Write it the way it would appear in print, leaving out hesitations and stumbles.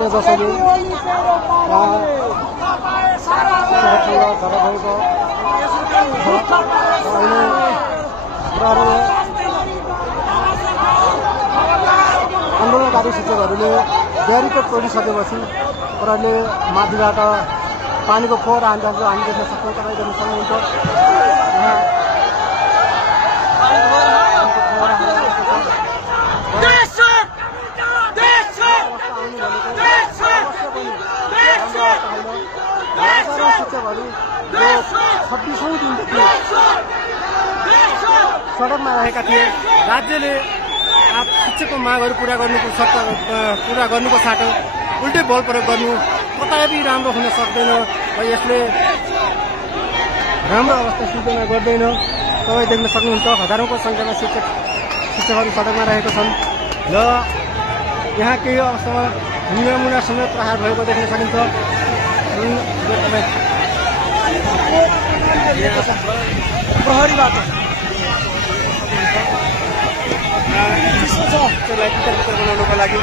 सक्ने जसरी आन्दोलनकारी शिक्षकहरूले ब्यारिकेड तोडिसकेपछि प्रहरीले माथिबाट पानीको फोहोर हान्दाको हामी देख्न सक्छौँ। तपाईँ देख्न सक्नुहुन्छ शिक्षकहरू 26औं दिनदेखि सडकमा रहेका थिए। राज्यले शिक्षकको मागहरू पूरा गर्नुको साटो उल्टै बल प्रयोग गर्नु कतै राम्रो हुन सक्दैन र यसले राम्रो अवस्था सिर्जना गर्दैन। तपाईँ देख्न सक्नुहुन्छ हजारौंको संख्यामा शिक्षकहरू सडकमा रहेका छन् र यहाँ केही अवस्थामा मुना समेत प्रहार भएको देख्न सकिन्छ। प्रहरीबाट बनाउनको लागि